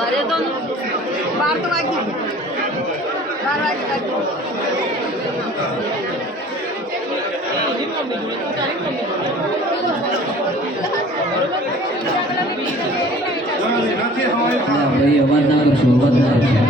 ઘરે તો 12 તો વાગી ગયા 12 ભાઈ અવાજ ના કરશો અવાજ ના કરશો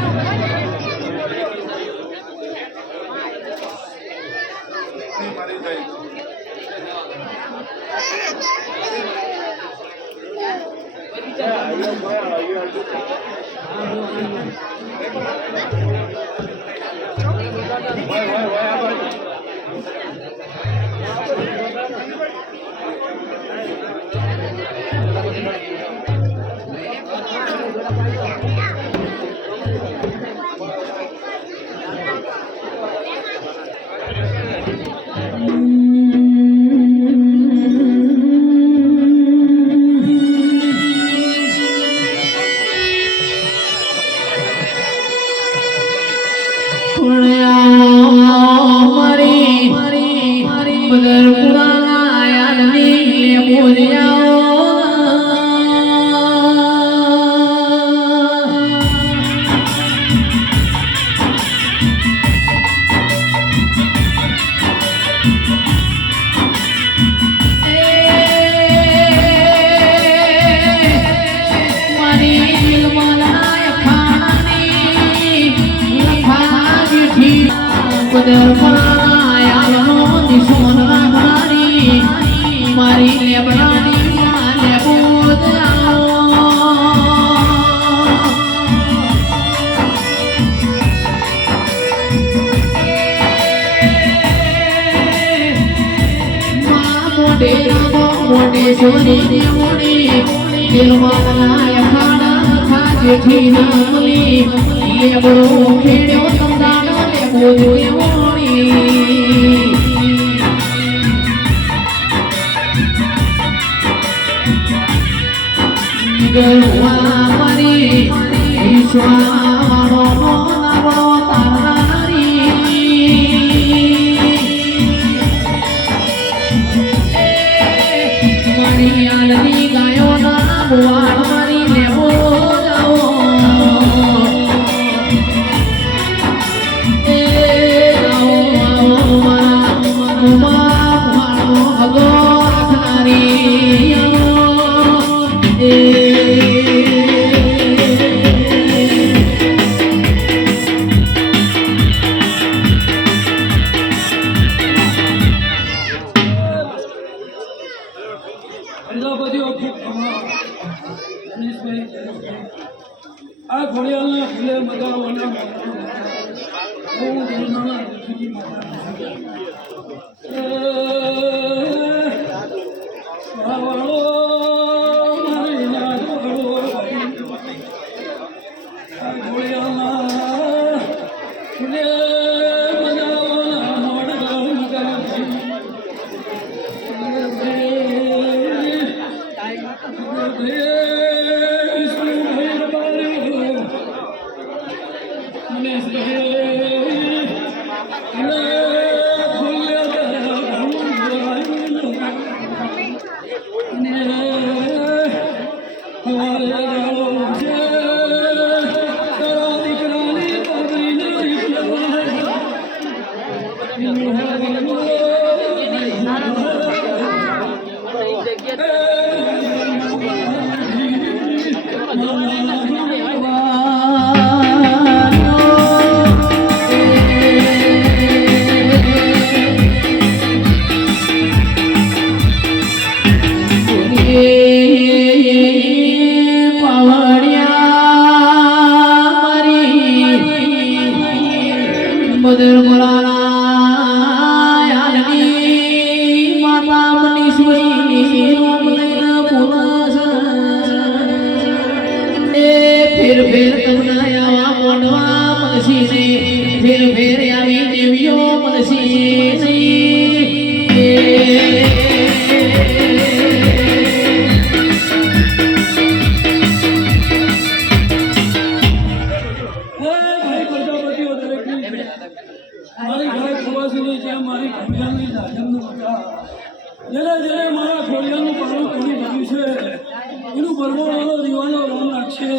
પરમોળાનો દીવાનો રામ લાગશે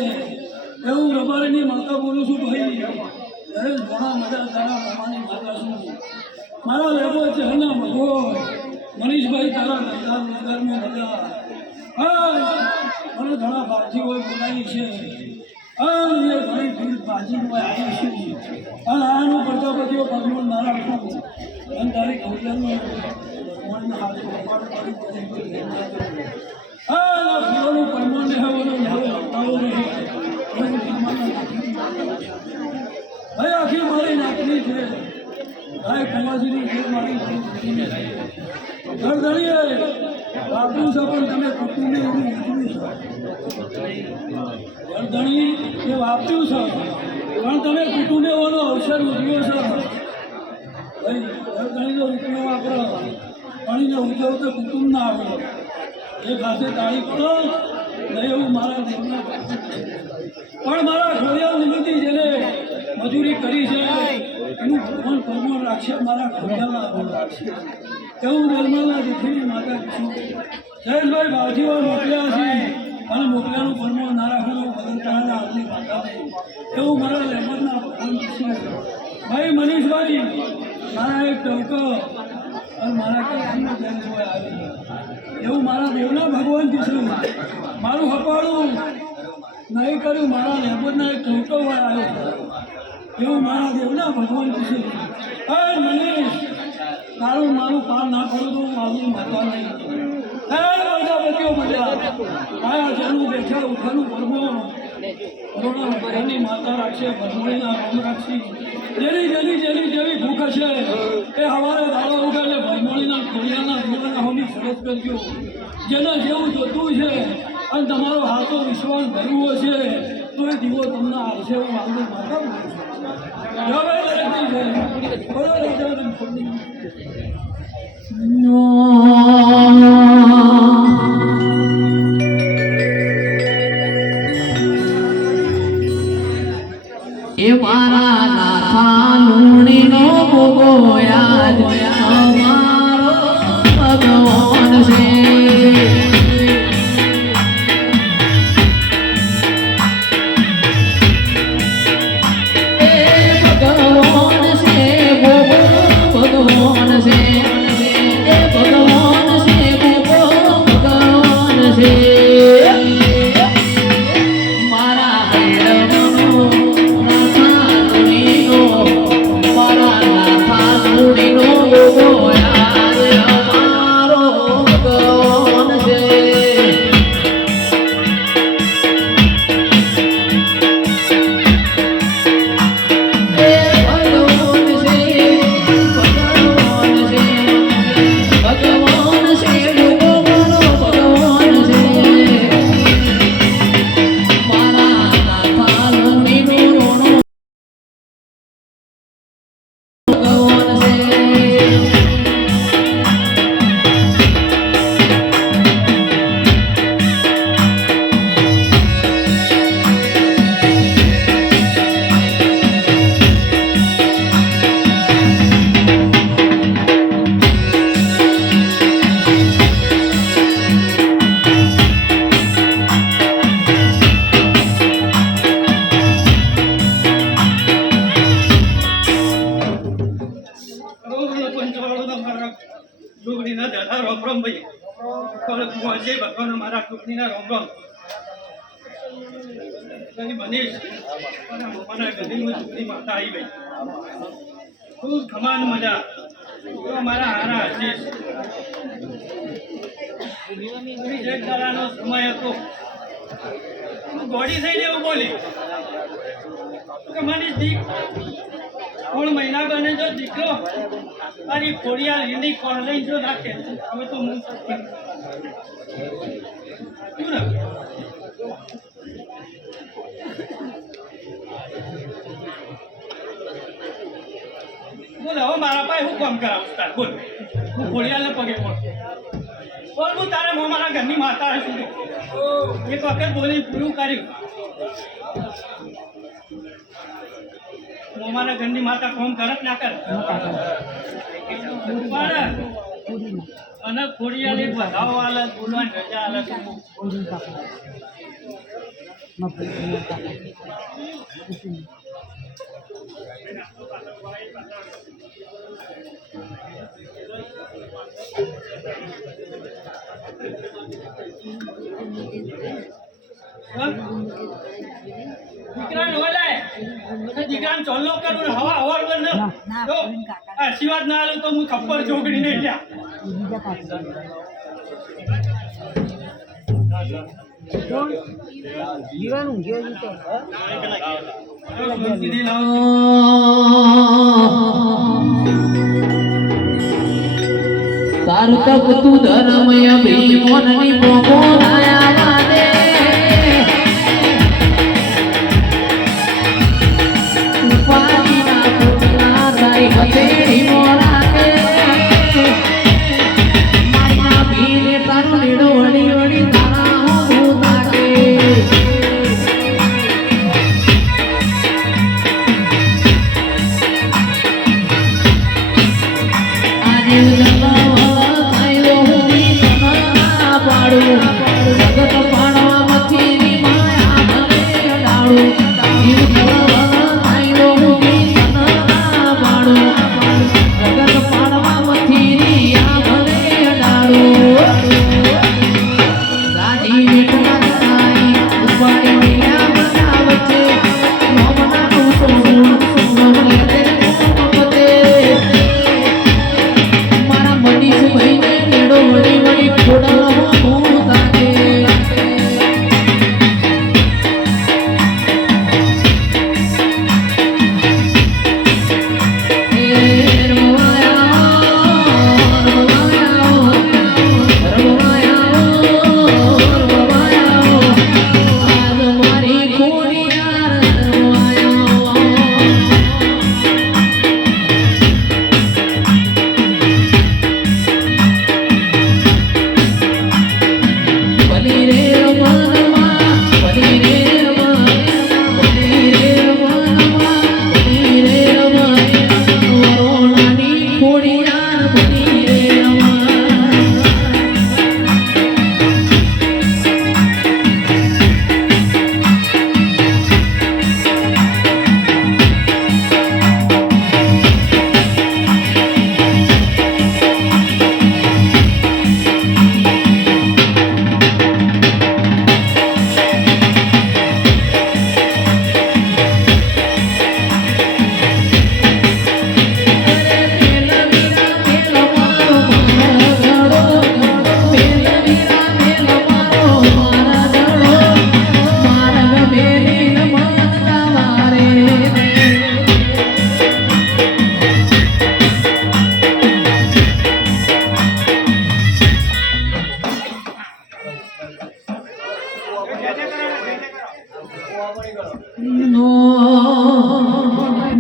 એવું રબારીની માતા બોલું છું ભાઈ. દરેક ઘણા મજા તારા મામાની માતા છું. મારા લેવો છે હના મગો મનીષભાઈ તારા ધંધા રોજગારમાં મજા. હા મને ઘણા બાજી હોય બોલાવી છે. હા એ ઘણી ભીડ બાજી હોય આવી છે. અને આનું પ્રજાપતિઓ પરમોળ ના રાખું અને તારી કૌશલનો મન હાથ હા ફૂલોનું પરમોળને હવાનું લાવો લાવો રહે. ભાઈ આખી મારી નાતની છે. ભાઈ કુવાસીની ઘેર મારી ગરદણીએ બાપુ છે પણ તમે કુટુંબને એવું ઉજવ્યું છે. ગરદણી એ વાપર્યું છે પણ તમે કુટુંબને એવાનો અવસર ઉજવ્યો છે. ભાઈ ગરદણીનો રૂપિયો વાપરો પાણીને ઉજવતો તો કુટુંબ ના આવે એ ખાતે તાળી પડો નહીં એવું મારા દેવના પણ મારા ઘોડિયા નિમિત્તે જેને મજૂરી કરી છે એનું ભગવાન પરમોળ રાખશે. મારા ઘોડિયાના ભગવાન રાખશે એવું નિર્મલના જેઠીની માતા કીધું. જયેશભાઈ ભાવજીઓ મોકલ્યા છે અને મોકલ્યાનું પરમોળ ના રાખવાનું બદલતાના આપણી માતા એવું મારા લેમનના ભગવાન કીધું. ભાઈ મનીષભાઈ મારા એક ટોકો અને મારા કલ્યાણનો ધ્યાન જોવા આવે એવું મારા દેવના ભગવાન કીધું. મારું હપાડું નહીં કર્યું મારા લેબરના એક ટોકો આવ્યો એવું મારા દેવના ભગવાન કીધું. હે મનીષ તારું મારું પાર ના કરું તો મારું માતા નહીં. હે પ્રજાપતિઓ મજા આયા જેનું બેઠા ઉઠાનું પરમો કરોના બહેની માતા રાખશે ભરમોળીના રોમ રાખશે. જેની જેવી ભૂખ હશે એ હવારે દાડો ઉગાડે ભરમોળીના ખોડિયાના દીવાના હોમી સરસ કરજો. જેને જેવું જોતું છે અને તમારો હાથો વિશ્વાસ ભરવો છે તો એ દીવો તમને આવશે એવું આપણું માતા બોલું છું. એ મારા નાથા લુણીનો ભોગો યાદ અમારો ભગવાન છે. ખૂબ ખમાન મજા તો મારા હારા હશે. એક દાડાનો સમય હતો ગોળી થઈને એવું બોલી કે મનીષ દીક 3 મહિના બને જો દીકરો તારી ખોડિયા લીલી કોણ લઈ જો રાખે હવે તો હું શું ને બોલ હવે મારા પાસે હું કામ કરાવું તાર બોલ હું ખોડિયાને પગે પડ બોલ હું તારે મારા ઘરની માતા છું એક વખત બોલી પૂરું કર્યું મારા ઘરની માતા કોમ કરત ના કર અને ખોડિયાલી વધાવો આલે બોલવાની રજા આલે દીકરાને ઓલાય દીકરાને ચોલ્લો કરું હવા હવાર કર ને તો આશીર્વાદ ના આલું તો હું થપ્પડ ચોકડી નહીં લ્યા જીવાનું ગયો તો તારું તપ તું ધર્મય ભીમોનની પોપો આયા વાદે ઉપાધિના પુતલા રાઈ હથેળી મોરાકે માયા ભીરે તારું લીડો વળી વળી તારા હું તાકે આજે જગત પાડવા મથી માયા ભલે ડાળું જગત પાડવા મથી આ ભલે ડાળું રાજી વિઠલા ઉપાડી મિયા બધા વચ્ચે નોમનાનું સોનું નોમને તે મારા મનીષ ભાઈને લેડો વળી વળી ખોડા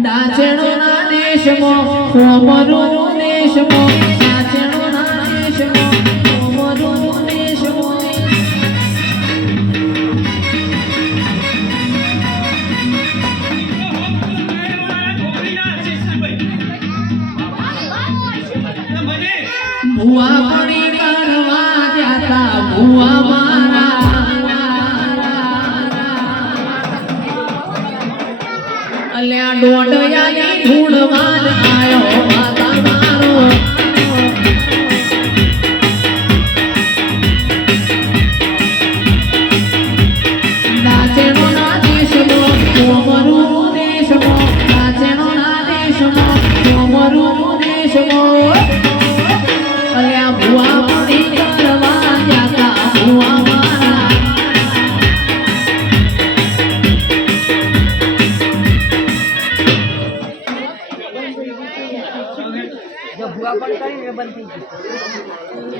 દાચણોના દેશમાં કોમરો દેશમાં દાચણોના દેશમાં કોમરો દેશમાં ભુવા પડી કરવા જાતા ભુવા મારા અલ્યા ડોડયાની ધૂળવાન આયો માતા મારો દાચેણોના દેશમાં કોમરું દેશમાં દાચેણોના દેશમાં કોમરું દેશમાં અલ્યા ભુવા પડી કરવા જાતા ભુવા મારા ભૂવા પણ કરીને બંધ થઈ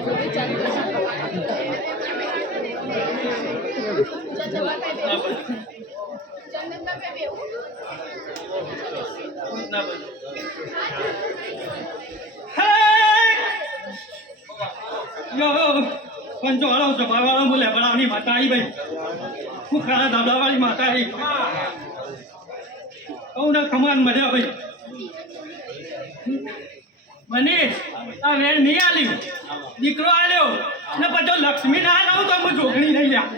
પંચો વાળો સભા વાળો બોલે બનાવની માતા આવી ભાઈ હું ખાના ધાબળા વાળી માતા આવી કહું ને ખમાન મજા ભાઈ મનીષ આ વેણ નહીં આલ્યું દીકરો આલ્યો ને પછી લક્ષ્મી ના લાવું તો હું જોગણી નહીં લ્યા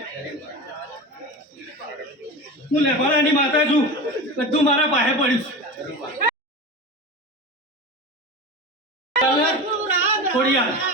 હું લેફારાની માતા છું બધું મારા પાસે પડ્યું છે થોડી યાર